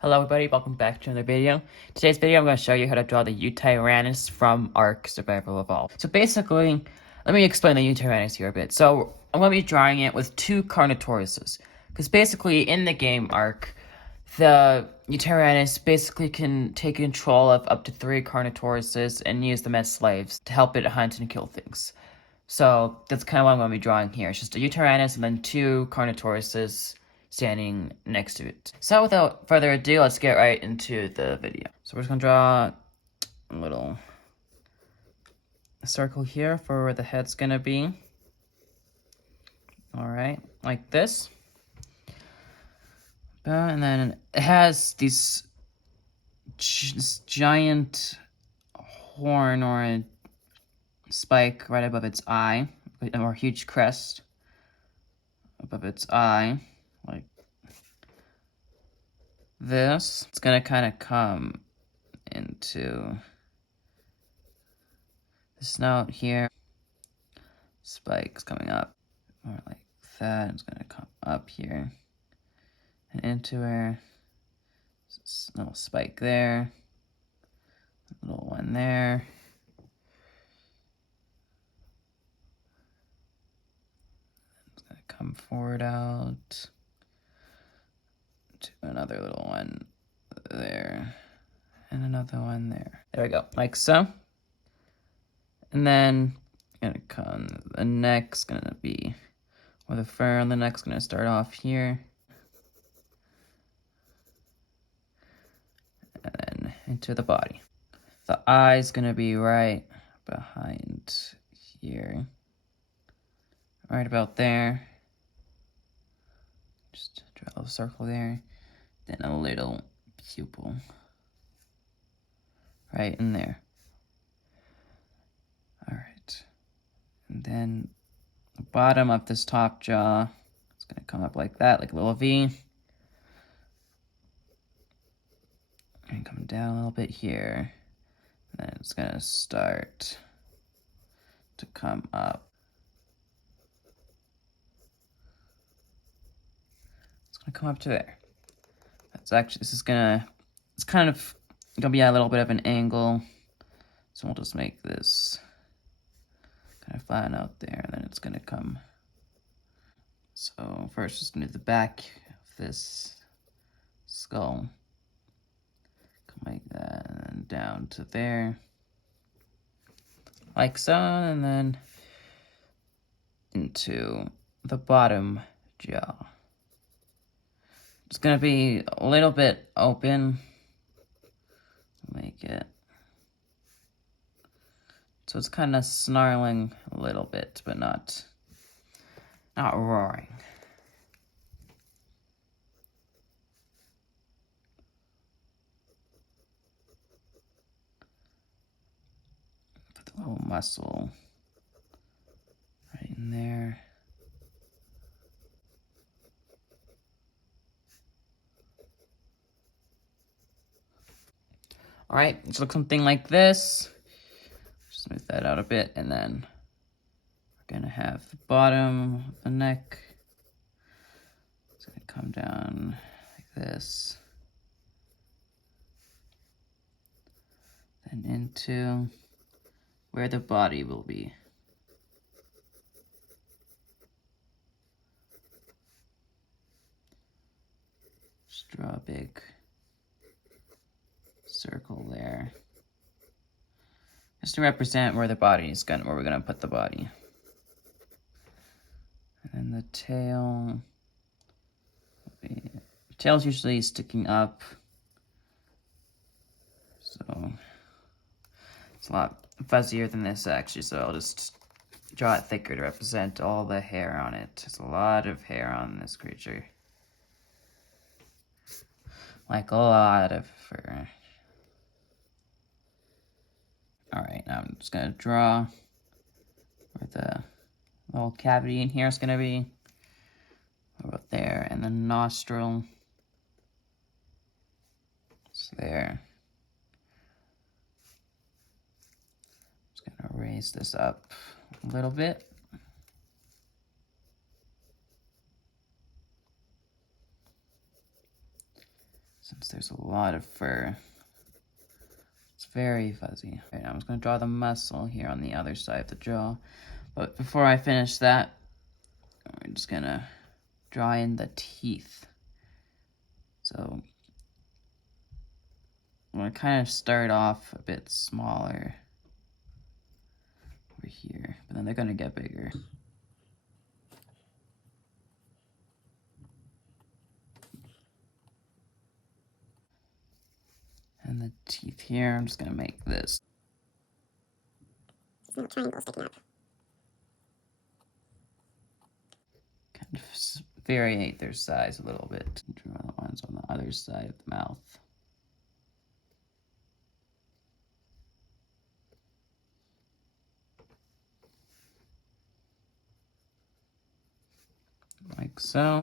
Hello everybody, welcome back to another video. Today's video I'm going to show you how to draw the Yutyrannus from Ark Survival Evolved. So basically, let me explain the Yutyrannus here a bit. So I'm going to be drawing it with two Carnotauruses. Because basically in the game Ark, the Yutyrannus basically can take control of up to 3 Carnotauruses and use them as slaves to help it hunt and kill things. So that's kind of what I'm going to be drawing here. It's just a Yutyrannus and then 2 Carnotauruses standing next to it. So without further ado, let's get right into the video. So we're just gonna draw a little circle here for where the head's gonna be. All right, like this. And then it has this giant horn or a spike right above its eye, or a huge crest above its eye. Like this. It's gonna kind of come into the snout here. Spikes coming up, or like that. It's gonna come up here and into her. Little spike there, little one there. It's gonna come forward out to another little one there, and another one there. There we go, like so. And then gonna come, the neck's gonna be, or the fur on the neck's gonna start off here. And then into the body. The eye's gonna be right behind here. Right about there. Just draw a circle there. Then a little pupil right in there. All right. And then the bottom of this top jaw is going to come up like that, like a little V. And come down a little bit here. And then it's going to start to come up. It's going to come up to there. That's actually, it's kind of going to be at a little bit of an angle. So we'll just make this kind of flatten out there, and then it's going to come. So first, just going to do the back of this skull. Come like that, and then down to there. Like so, and then into the bottom jaw. It's going to be a little bit open. Make it so it's kind of snarling a little bit, but not roaring. Put the little muscle right in there. All right, it looks something like this. Smooth that out a bit, and then we're gonna have the bottom of the neck. It's gonna come down like this. Then into where the body will be. Just draw a big circle there, just to represent where the body is where we're gonna put the body. And then the tail, the tail's usually sticking up, so it's a lot fuzzier than this actually. So I'll just draw it thicker to represent all the hair on it. There's a lot of hair on this creature, like a lot of fur. Alright, now I'm just going to draw where the little cavity in here is going to be. About there, and the nostril. It's there. Just going to raise this up a little bit. since there's a lot of fur. It's very fuzzy. Right, now I'm just going to draw the muscle here on the other side of the jaw. But before I finish that, we're just going to draw in the teeth. So I'm going to kind of start off a bit smaller over here, but then they're going to get bigger. And the teeth here, I'm just going to make this. Little triangle sticking up. Kind of variate their size a little bit. Draw the ones on the other side of the mouth. Like so.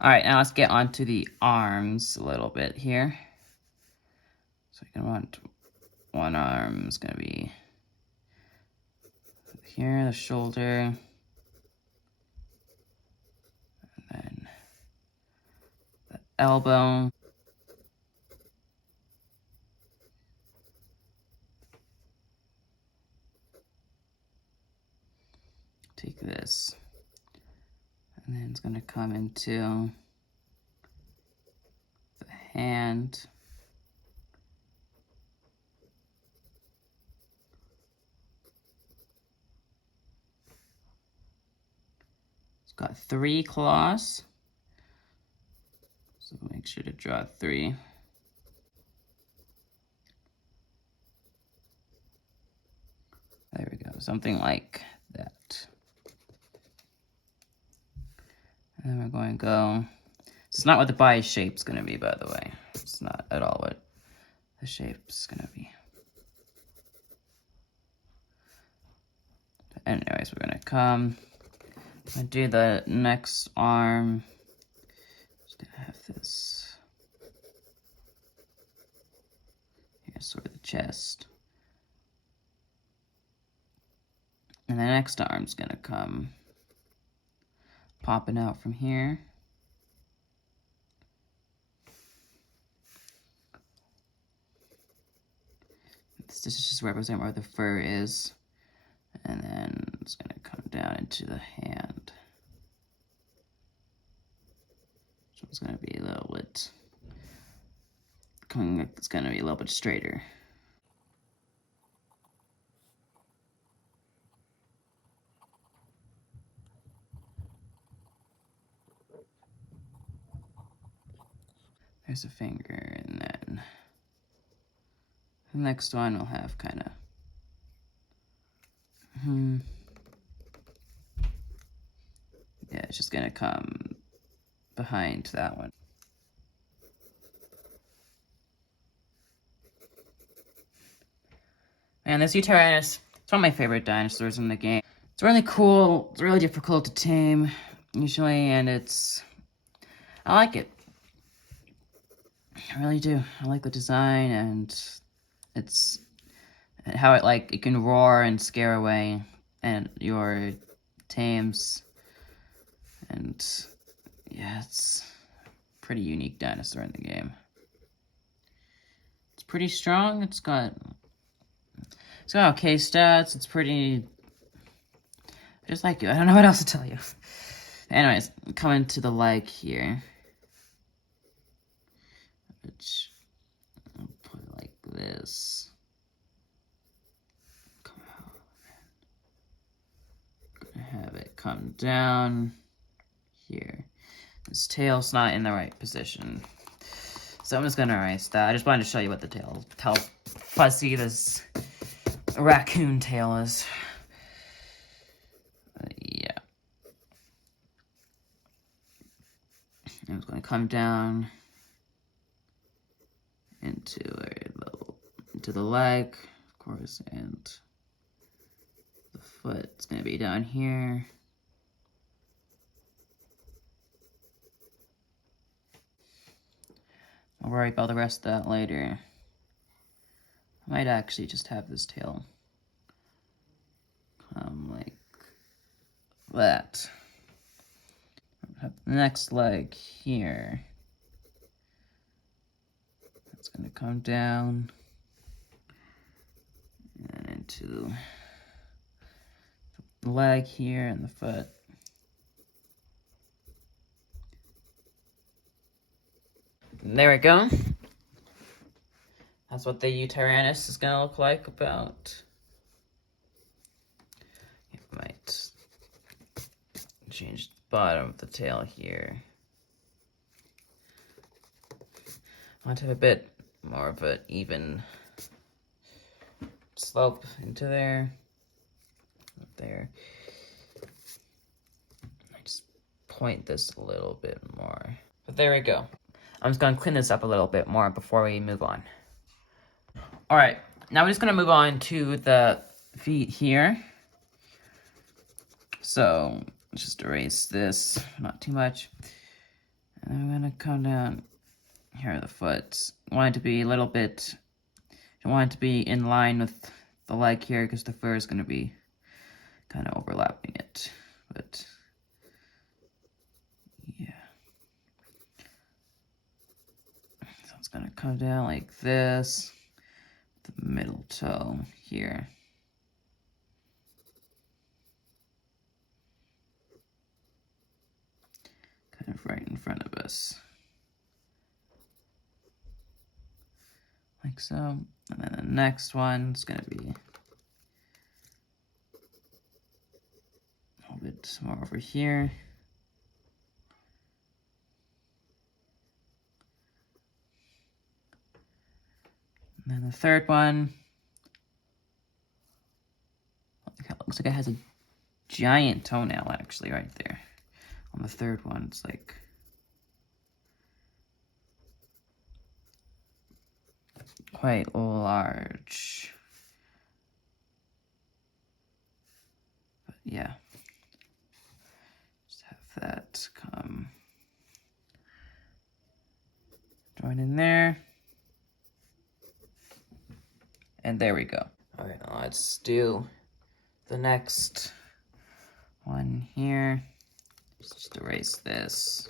Alright, now let's get onto the arms a little bit here. So you're gonna want one arm is gonna be here, the shoulder. And then the elbow. Take this. And then it's gonna come into the hand. It's got 3 claws. So make sure to draw 3. There we go, something like that. And then we're going to go. It's not what the body shape's going to be, by the way. It's not at all what the shape's going to be. But anyways, we're going to come and do the next arm. Just going to have this. Here's sort of the chest. And the next arm's going to come popping out from here. This is just represent where the fur is. And then it's going to come down into the hand. So it's going to be a little bit, it's going to be a little bit straighter. There's a finger, and then the next one will have kind of yeah, it's just gonna come behind that one. And this Yutyrannus, it's one of my favorite dinosaurs in the game. It's really cool, it's really difficult to tame, usually, and I like it. I really do. I like the design, and it's how it can roar and scare away and your tames. And yeah, it's a pretty unique dinosaur in the game. It's pretty strong. It's got okay stats. It's pretty just like you. I don't know what else to tell you. Anyways, coming to the leg here, which I'll put it like this. Gonna have it come down here. This tail's not in the right position, so I'm just gonna erase that. I just wanted to show you what the tail, how fuzzy this raccoon tail is. Yeah. I'm just gonna come down into the leg, of course, and the foot's gonna be down here. I'll worry about the rest of that later. I might actually just have this tail come like that. Have the next leg here. It's going to come down and into the leg here and the foot. There we go. That's what the Yutyrannus is going to look like about. It might change the bottom of the tail here. I want to have a bit more of an even slope into there. Up there. I just point this a little bit more. But there we go. I'm just going to clean this up a little bit more before we move on. Alright, now we're just going to move on to the feet here. So, let's just erase this, not too much. And I'm going to come down here, the foot. I want it to be a little bit, I want it to be in line with the leg here, because the fur is going to be kind of overlapping it. But, yeah. So it's going to come down like this. The middle toe here. Kind of right in front of us. Like so. And then the next one's going to be a little bit more over here. And then the third one, it looks like it has a giant toenail actually right there. On the third one, it's like quite large. But yeah, just have that come join in there. And there we go. All right, now let's do the next one here. Just erase this.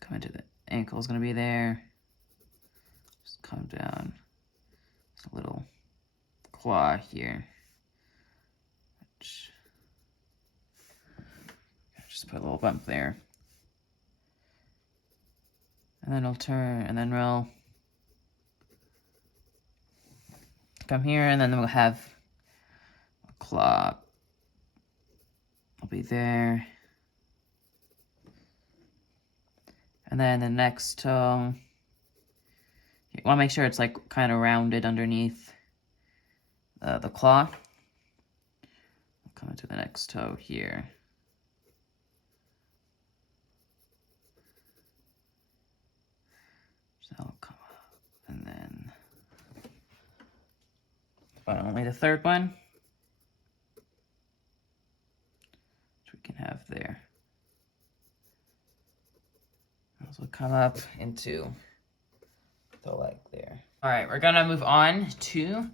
Come into the ankle is going to be there. Just come down. There's a little claw here. Just put a little bump there. And then it'll turn, and then we'll come here, and then we'll have a claw. Will be there. And then the next toe, you want to make sure it's like kind of rounded underneath the claw. Come to the next toe here. So that'll come up, and then finally the third one, which we can have there. This will come up into the leg there. All right, we're gonna move on to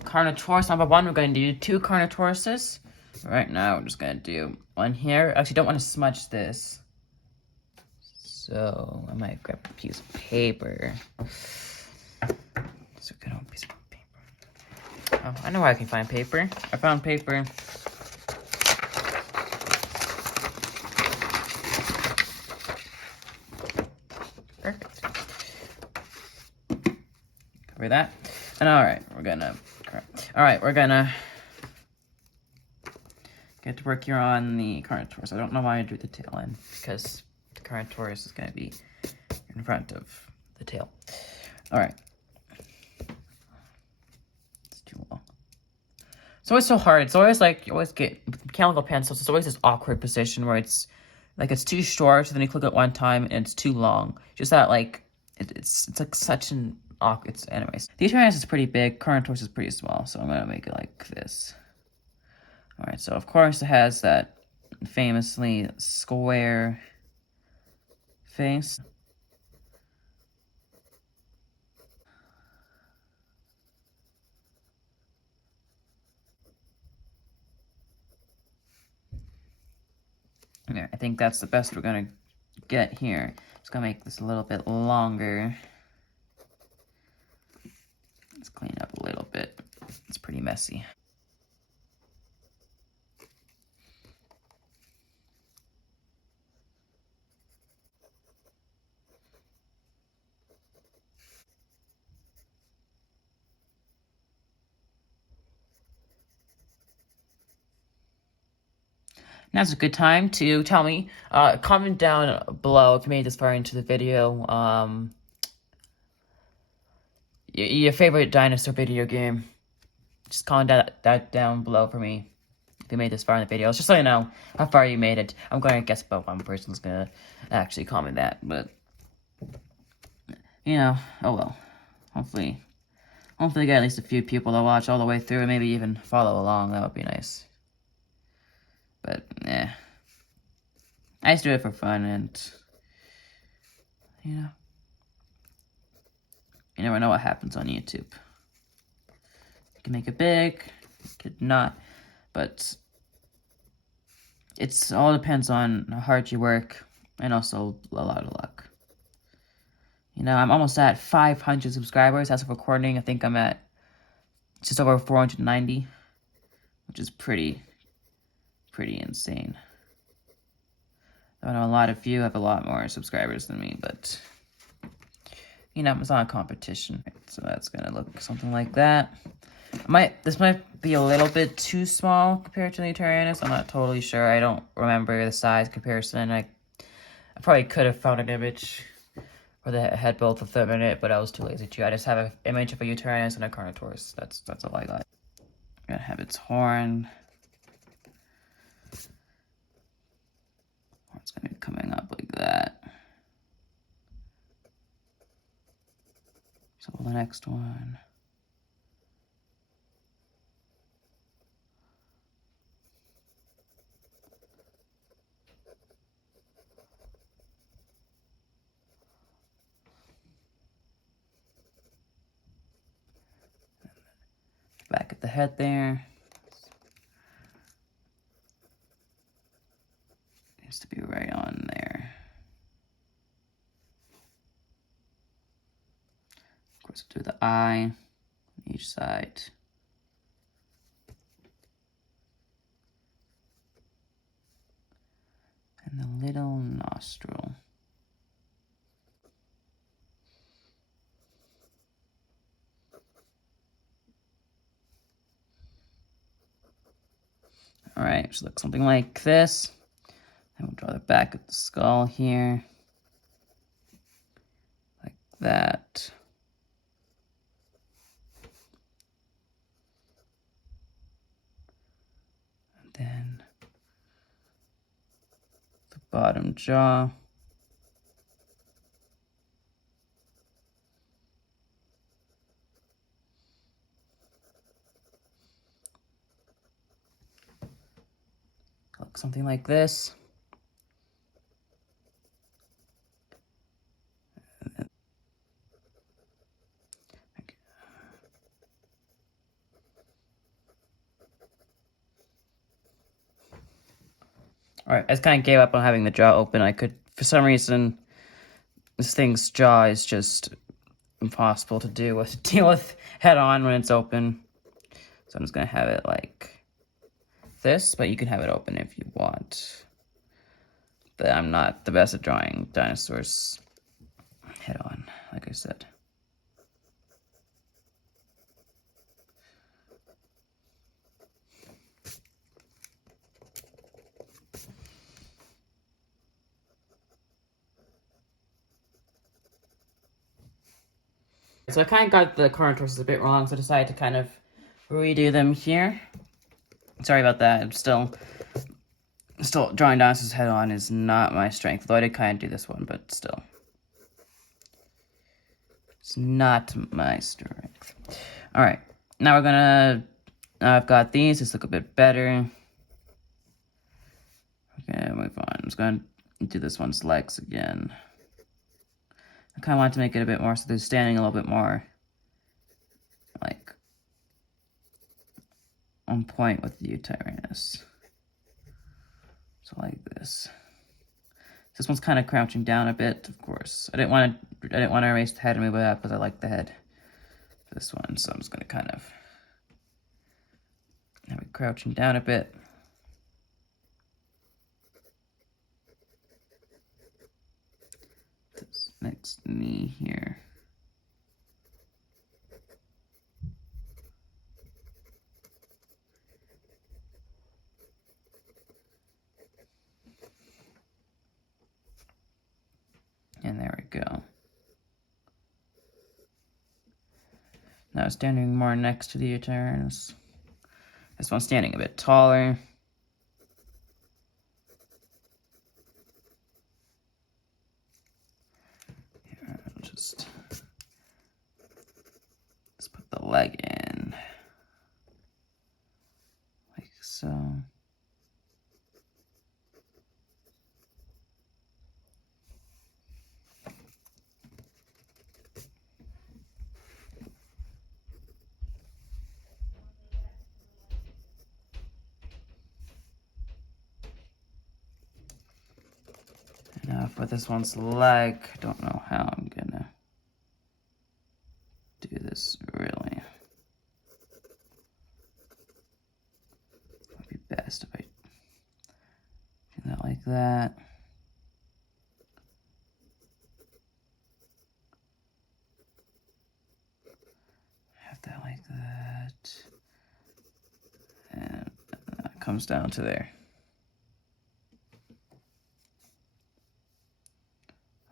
Carnotaurus. Number one, we're gonna do 2 Carnotauruses. Right now, we're just gonna do one here. Actually, don't want to smudge this. So I might grab a piece of paper. It's a good old piece of paper. Oh, I know where I can find paper. I found paper. Perfect. Cover that. And we're gonna get to work here on the Carnotaurus. I don't know why I drew the tail in, because the Carnotaurus is gonna be in front of the tail. Alright. It's too long. It's always so hard. It's always like, you always get, with mechanical pencils, it's always this awkward position where it's like it's too short, so then you click it one time, and it's too long. Just that, like, it's like such an awkward, anyways. The Yutyrannus is pretty big, Carnotaurus is pretty small, so I'm gonna make it like this. Alright, so of course it has that famously square face. Yeah, I think that's the best we're gonna get here. Just gonna make this a little bit longer. Let's clean up a little bit. It's pretty messy. Now's a good time to tell me, comment down below if you made it this far into the video, your favorite dinosaur video game. Just comment that down below for me if you made this far in the video. Just so you know how far you made it. I'm going to guess about one person's going to actually comment that, but, you know, oh well. Hopefully get at least a few people to watch all the way through and maybe even follow along. That would be nice. But, yeah. I just do it for fun and, you know, you never know what happens on YouTube. You can make it big, you could not, but it's all depends on how hard you work and also a lot of luck. You know, I'm almost at 500 subscribers as of recording. I think I'm at just over 490, which is pretty insane. I know a lot of you have a lot more subscribers than me, but, you know, it's not a competition. So that's gonna look something like that. This might be a little bit too small compared to the Yutyrannus. I'm not totally sure. I don't remember the size comparison. I probably could have found an image where they had both of them in it, but I was too lazy to. I just have an image of a Yutyrannus and a Carnotaurus. That's all I got. Gonna have its horn. It's gonna be coming up like that. So the next one. Back at the head there. Needs to be right on there. Of course, we'll do the eye on each side. And the little nostril. All right, should look something like this. And we'll draw the back of the skull here. Like that. And then the bottom jaw. Look something like this. Alright, I just kind of gave up on having the jaw open. I could, for some reason, this thing's jaw is just impossible to deal with head on when it's open. So I'm just gonna have it like this, but you can have it open if you want. But I'm not the best at drawing dinosaurs head on, like I said. So I kind of got the Carnotauruses a bit wrong, so I decided to kind of redo them here. Sorry about that. I'm still drawing dinosaurs head on is not my strength, though I did kind of do this one, but still. It's not my strength. Alright, now we're gonna, I've got these, just look a bit better. Okay, move on. I'm just gonna do this one's legs again. I kind of want to make it a bit more so they're standing a little bit more, like, on point with the Yutyrannus. So like this. This one's kind of crouching down a bit, of course. I didn't want to erase the head and move it up because I like the head for this one, so I'm just gonna kind of have it crouching down a bit. This next knee here. And there we go. Now standing more next to the Yutyrannus. This one's standing a bit taller. Here, I'll just let's put the leg in. Like so. Now for this one's leg, I don't know how I'm gonna do this really. It would be best if I do that like that. Have that like that. And that comes down to there.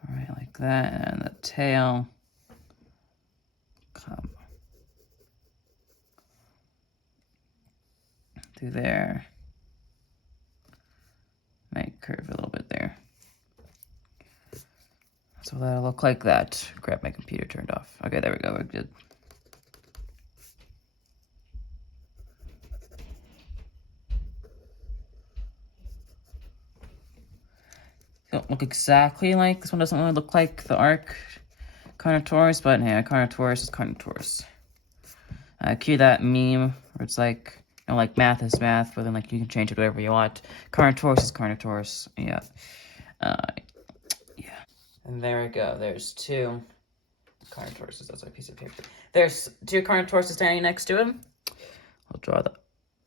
Alright, like that, and the tail come through there. Might curve a little bit there. So that'll look like that. Crap, my computer turned off. Okay, there we go, we're good. Don't look exactly like this one. Doesn't really look like the arc Carnotaurus, but hey, Carnotaurus is Carnotaurus. Cue that meme where it's like, you know, like math is math, but then like you can change it whatever you want. Carnotaurus is Carnotaurus. Yeah. Yeah. And there we go. There's two Carnotauruses. That's a piece of paper. There's two Carnotauruses standing next to him. I'll draw the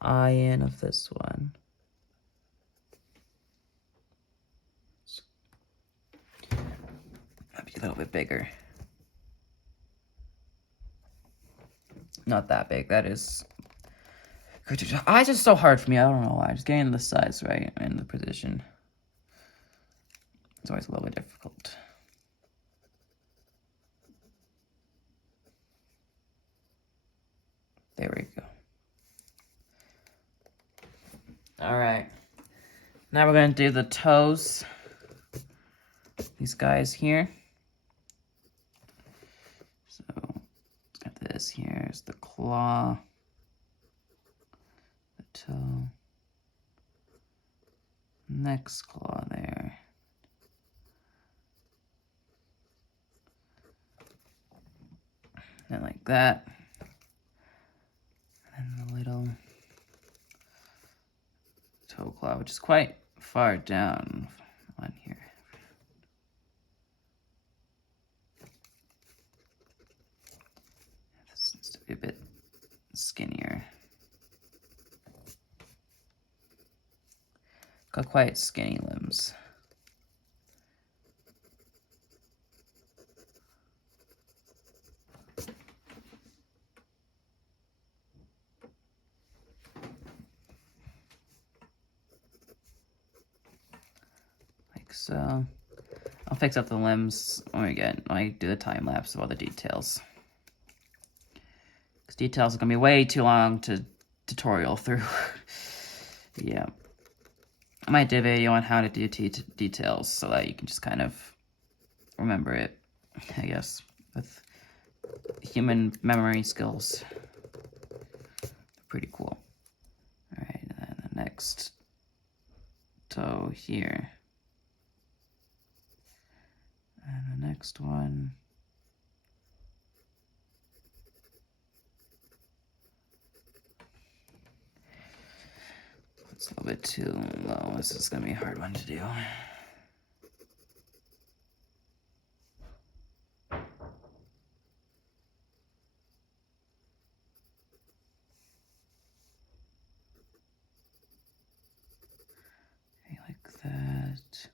eye in of this one. Might be a little bit bigger. Not that big. That is. Eyes are so hard for me. I don't know why. Just getting the size right and the position. It's always a little bit difficult. There we go. All right. Now we're going to do the toes. These guys here. So, got this here. Here's the claw. The toe. Next claw there. And like that. And the little toe claw, which is quite far down on here. This needs to be a bit skinnier. Got quite skinny limbs. So I'll fix up the limbs when I do the time lapse of all the details. Because details are gonna be way too long to tutorial through. Yeah. I might do a video on how to do details so that you can just kind of remember it, I guess, with human memory skills. They're pretty cool. Alright, and then the next toe here. And the next one. It's a little bit too low. This is gonna be a hard one to do. Okay, like that.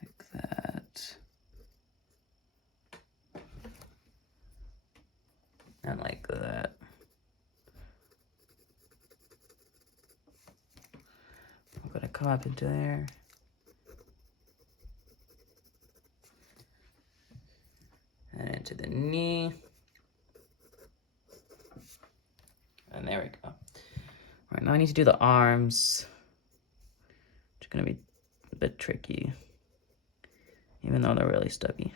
Like that. And like that. I'm gonna come up into there. And into the knee. And there we go. All right, now I need to do the arms. Which are gonna be a bit tricky, even though they're really stubby.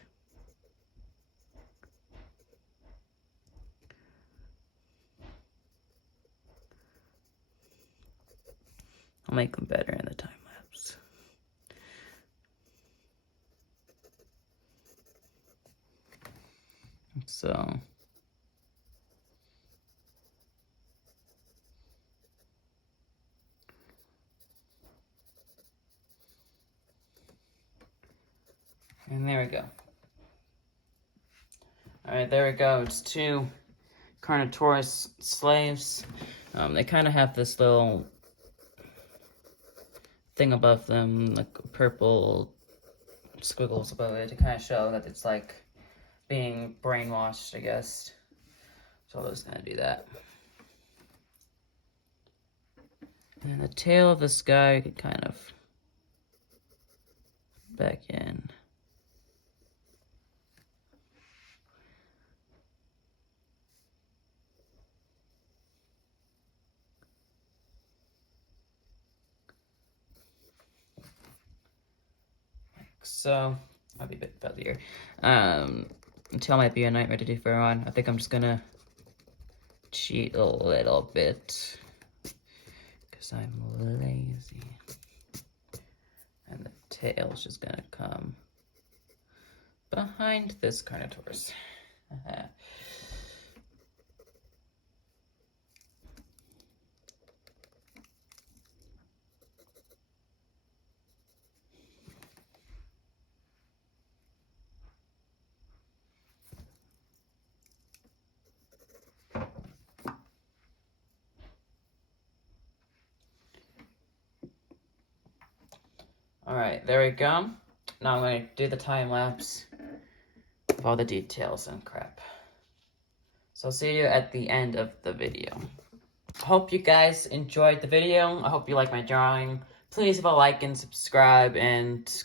I'll make them better in the time lapse. So and there we go. All right, there we go. It's 2 Carnotaurus slaves. They kind of have this little thing above them, like purple squiggles above it, to kind of show that it's like being brainwashed, I guess. So I'll just kind of do that. And the tail of this guy could kind of back in. So I'll be a bit fuzzier. Tail might be a nightmare to do for everyone. I think I'm just gonna cheat a little bit because I'm lazy. And the tail's just gonna come behind this Carnotaurus. All right, there we go. Now I'm going to do the time lapse of all the details and crap. So I'll see you at the end of the video. Hope you guys enjoyed the video. I hope you like my drawing. Please leave a like and subscribe and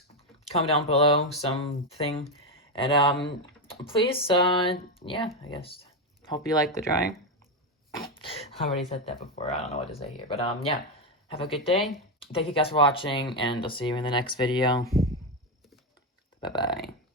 comment down below something. And please, yeah, I guess. Hope you like the drawing. I already said that before. I don't know what to say here. But yeah, have a good day. Thank you guys for watching, and I'll see you in the next video. Bye-bye.